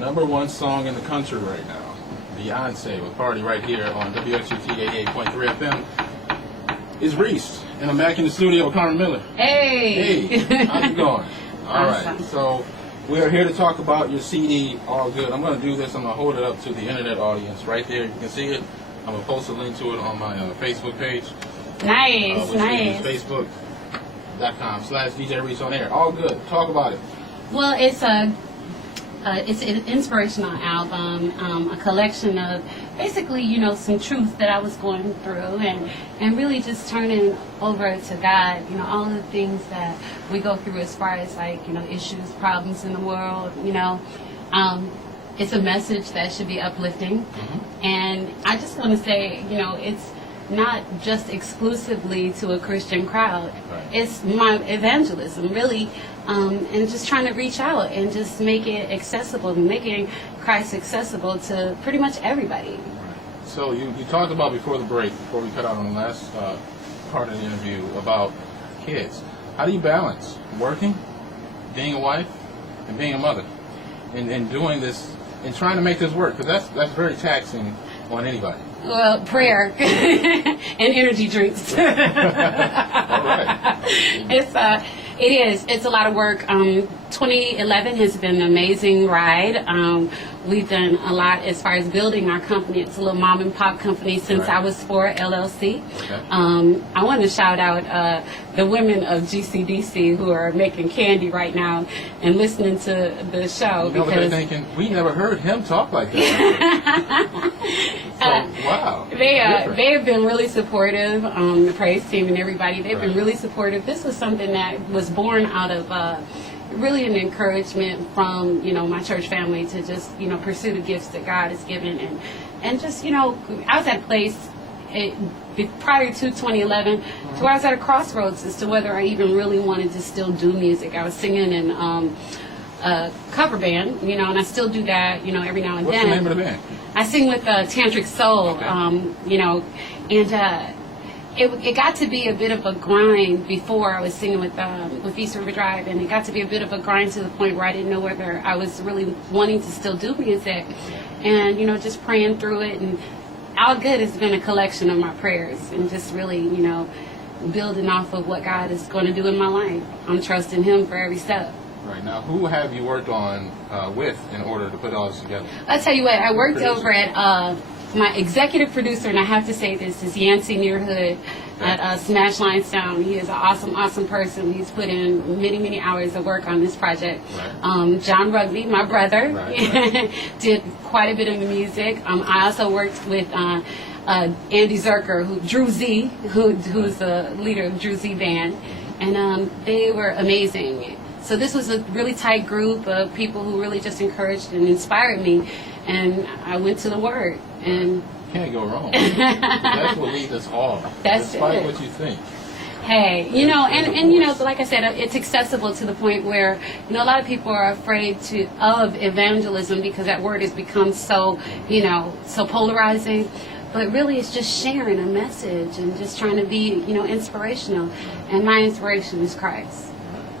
the #1 song in the country right now, Beyonce, with Party right here on WXUT 88.3 FM, is Reese. And I'm back in the studio with Carmen Miller. Hey! Hey, how's it going? All Awesome. right, so we are here to talk about your CD, All Good. I'm going to do this. I'm going to hold it up to the internet audience right there. You can see it. I'm going to post a link to it on my Facebook page. Nice, which nice. is Facebook.com/DJ Reese on air. All Good. Talk about it. Well, it's an inspirational album, a collection of basically, some truth that I was going through, and really just turning over to God, all of the things that we go through as far as issues, problems in the world, it's a message that should be uplifting. And I just want to say, it's not just exclusively to a Christian crowd. Right. It's my evangelism, really, and just trying to reach out and just make it accessible, making Christ accessible to pretty much everybody. So you talked about before the break, before we cut out on the last part of the interview, about kids. How do you balance working, being a wife, and being a mother, and doing this, and trying to make this work? Because that's very taxing on anybody. Well, prayer and energy drinks. All right. It's a lot of work. 2011 has been an amazing ride. We've done a lot as far as building our company. It's a little mom and pop company since Right. I was 4 LLC. Okay. I want to shout out the women of GCDC who are making candy right now and listening to the show. You know what they're thinking? We never heard him talk like that. So, wow. They have been really supportive, the praise team and everybody. They've been really supportive. This was something that was born out of really an encouragement from, my church family to just, pursue the gifts that God has given. And just, I was at a place prior to 2011 where I was at a crossroads as to whether I even really wanted to still do music. I was singing in a cover band, and I still do that, every now and What's then. the name of the band? I sing with Tantric Soul, Okay. and it got to be a bit of a grind before I was singing with East River Drive, and it got to be a bit of a grind to the point where I didn't know whether I was really wanting to still do music, and just praying through it, and All Good has been a collection of my prayers, and just really building off of what God is going to do in my life. I'm trusting Him for every step. Right. Now, who have you worked on with in order to put all this together? I'll tell you what, I worked over at my executive producer, and I have to say this, is Yancey Nearhood at Smash Line Sound. He is an awesome, awesome person. He's put in many, many hours of work on this project. Right. John Rugby, my brother, Right. did quite a bit of the music. I also worked with Andy Zerker, Drew Z, who's the leader of Drew Z Band, and they were amazing. So this was a really tight group of people who really just encouraged and inspired me, and I went to the Word. And Can't go wrong. That's what leads us all. That's despite it. what you think. Hey, like I said, it's accessible to the point where, a lot of people are afraid of evangelism because that word has become so, so polarizing. But really, it's just sharing a message and just trying to be, inspirational. And my inspiration is Christ.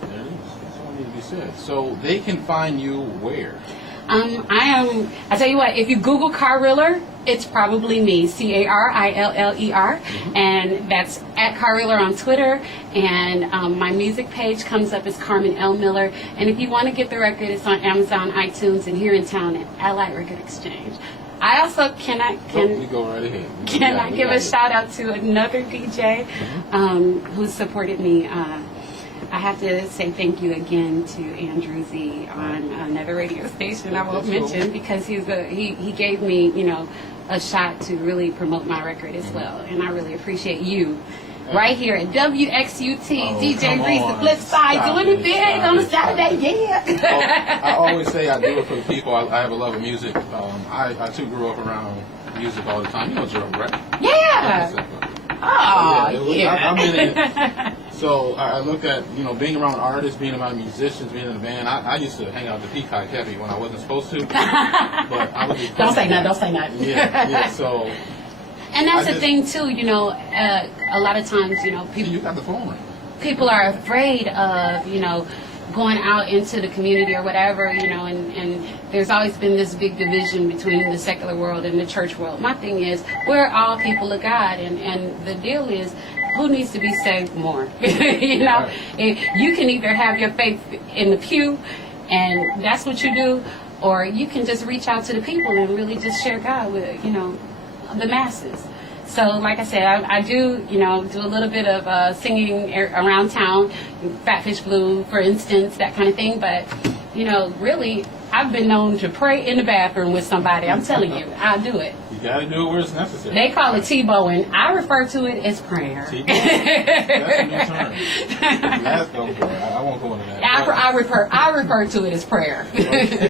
There it is. That's what needs to be said. So they can find you where? I tell you what, if you Google Carriller, it's probably me, Cariller, and that's at Carriller on Twitter, and my music page comes up as Carmen L. Miller, and if you want to get the record, it's on Amazon, iTunes, and here in town at Allied Record Exchange. I also You go right ahead. can I give a shout out to another DJ who supported me. I have to say thank you again to Andrew Z on another radio station I won't mention, because he gave me, a shot to really promote my record as well, and I really appreciate you. Right here at WXUT, DJ Reese, the Flipside, doing it big on a Saturday, yeah. I always say I do it for the people. I have a love of music. I too grew up around music all the time. You know Joe, right? Yeah. Oh, yeah. I'm in it. So I look at, being around artists, being around musicians, being in a band. I used to hang out at the Peacock heavy when I wasn't supposed to. But I was just Don't say nothing. Yeah, so. And that's the thing, too, a lot of times, people... You got the phone ring. People are afraid of, going out into the community or whatever, you know, and there's always been this big division between the secular world and the church world. My thing is, we're all people of God, and the deal is, who needs to be saved more? You know, you can either have your faith in the pew, and that's what you do, or you can just reach out to the people and really just share God with, you know, the masses. So, like I said, I do, you know, do a little bit of singing around town, Fatfish Blue, for instance, that kind of thing. But, you know, really, I've been known to pray in the bathroom with somebody. I'm telling you, I'll do it. You got to do it where it's necessary. They call it T-bowing. I refer to it as prayer. T-bowing. That's a new term. I won't go into that. I refer to it as prayer.